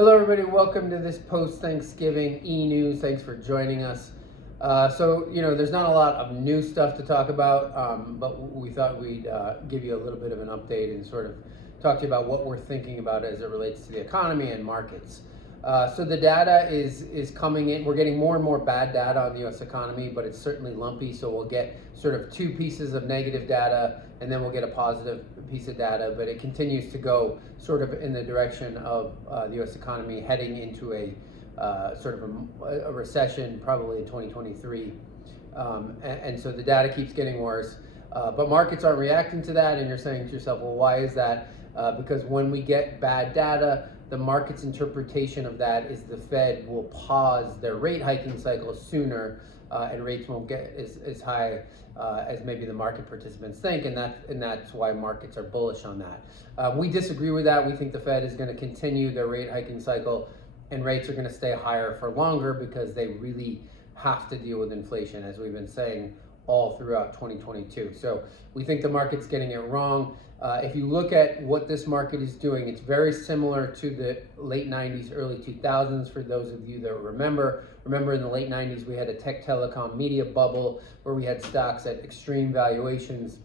Hello everybody, welcome to this post-Thanksgiving e-news. Thanks for joining us. There's not a lot of new stuff to talk about, but we thought we'd give you a little bit of an update and sort of talk to you about what we're thinking about as it relates to the economy and markets. So the data is coming in. We're getting more and more bad data on the U.S. economy, but it's certainly lumpy. So we'll get sort of two pieces of negative data, and then we'll get a positive piece of data. But it continues to go sort of in the direction of the U.S. economy heading into a sort of a recession, probably in 2023. And so the data keeps getting worse. But markets aren't reacting to that, and you're saying to yourself, well, why is that? Because when we get bad data, the market's interpretation of that is the Fed will pause their rate hiking cycle sooner, and rates won't get as high as maybe the market participants think, and that's why markets are bullish on that. We disagree with that. We think the Fed is going to continue their rate hiking cycle, and rates are going to stay higher for longer because they really have to deal with inflation, as we've been saying all throughout 2022. So we think the market's getting it wrong. If you look at what this market is doing, it's very similar to the late 90s, early 2000s. For those of you that remember in the late 90s, we had a tech telecom media bubble where we had stocks at extreme valuations,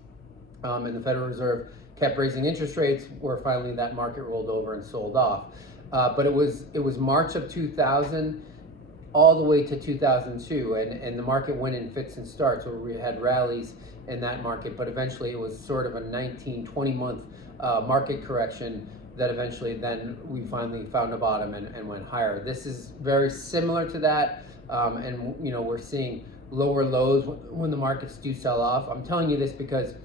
and the Federal Reserve kept raising interest rates, where finally that market rolled over and sold off. But it was March of 2000 all the way to 2002, and the market went in fits and starts where we had rallies in that market, but eventually it was sort of a 19-20 month market correction that eventually then we finally found a bottom and went higher. This is very similar to that, and we're seeing lower lows when the markets do sell off. I'm telling you this because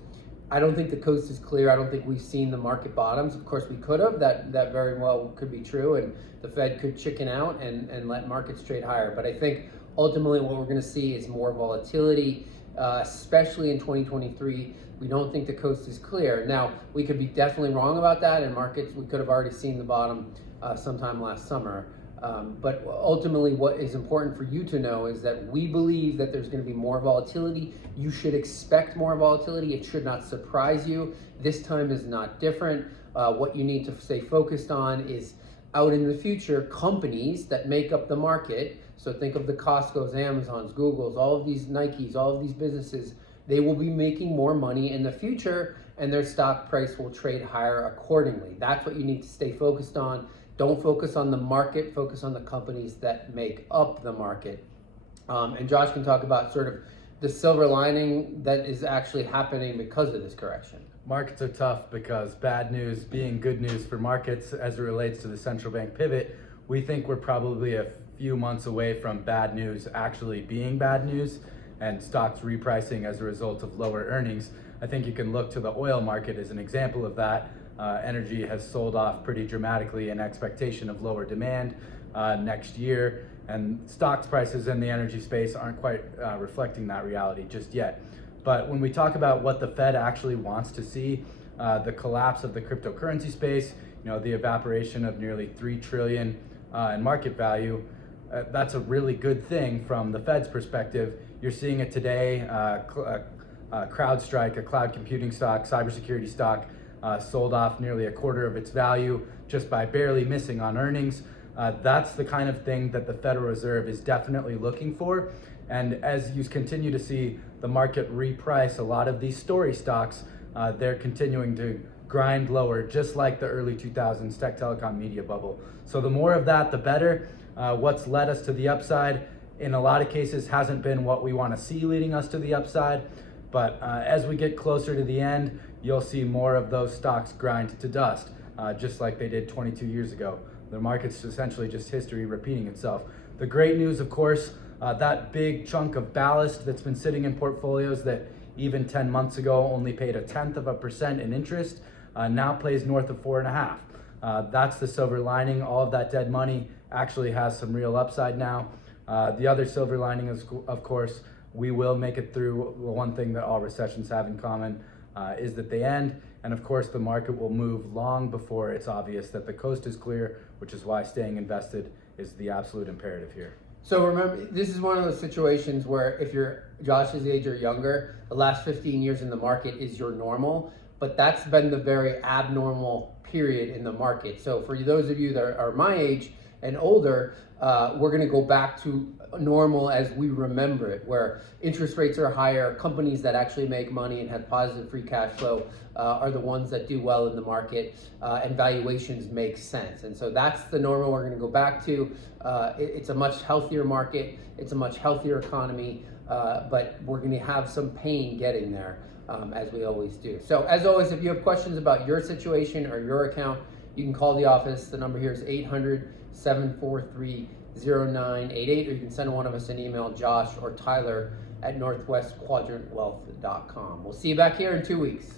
I don't think the coast is clear. I don't think we've seen the market bottoms. Of course, we could have. That very well could be true, and the Fed could chicken out and let markets trade higher. But I think ultimately what we're going to see is more volatility, especially in 2023. We don't think the coast is clear. Now, we could be definitely wrong about that, and markets, we could have already seen the bottom sometime last summer. But ultimately, what is important for you to know is that we believe that there's going to be more volatility. You should expect more volatility. It should not surprise you. This time is not different. What you need to stay focused on is out in the future, companies that make up the market. So think of the Costco's, Amazon's, Google's, all of these Nikes, all of these businesses. They will be making more money in the future, and their stock price will trade higher accordingly. That's what you need to stay focused on. Don't focus on the market, focus on the companies that make up the market. And Josh can talk about sort of the silver lining that is actually happening because of this correction. Markets are tough because bad news being good news for markets as it relates to the central bank pivot. We think we're probably a few months away from bad news actually being bad news and stocks repricing as a result of lower earnings. I think you can look to the oil market as an example of that. Energy has sold off pretty dramatically in expectation of lower demand next year, and stocks prices in the energy space aren't quite reflecting that reality just yet. But when we talk about what the Fed actually wants to see, the collapse of the cryptocurrency space, the evaporation of nearly $3 trillion in market value, that's a really good thing from the Fed's perspective. You're seeing it today. CrowdStrike, a cloud computing stock, cybersecurity stock, sold off nearly a quarter of its value just by barely missing on earnings. That's the kind of thing that the Federal Reserve is definitely looking for. And as you continue to see the market reprice a lot of these story stocks, they're continuing to grind lower, just like the early 2000s tech telecom media bubble. So the more of that, the better. What's led us to the upside in a lot of cases hasn't been what we want to see leading us to the upside. But as we get closer to the end, you'll see more of those stocks grind to dust, just like they did 22 years ago. The market's essentially just history repeating itself. The great news, of course, that big chunk of ballast that's been sitting in portfolios that even 10 months ago only paid 0.1% in interest, now plays north of 4.5%. That's the silver lining. All of that dead money actually has some real upside now. The other silver lining is, of course, we will make it through. The one thing that all recessions have in common is that they end. And of course, the market will move long before it's obvious that the coast is clear, which is why staying invested is the absolute imperative here. So remember, this is one of those situations where if you're Josh's age or younger, the last 15 years in the market is your normal, but that's been the very abnormal period in the market. So for those of you that are my age and older, we're going to go back to normal as we remember it, where interest rates are higher, companies that actually make money and have positive free cash flow are the ones that do well in the market, and valuations make sense. And so that's the normal we're going to go back to. It's a much healthier market, it's a much healthier economy, but we're going to have some pain getting there, as we always do. So as always, if you have questions about your situation or your account, you can call the office. The number here is 800-743-0988, or you can send one of us an email, Josh or Tyler at northwestquadrantwealth.com. We'll see you back here in 2 weeks.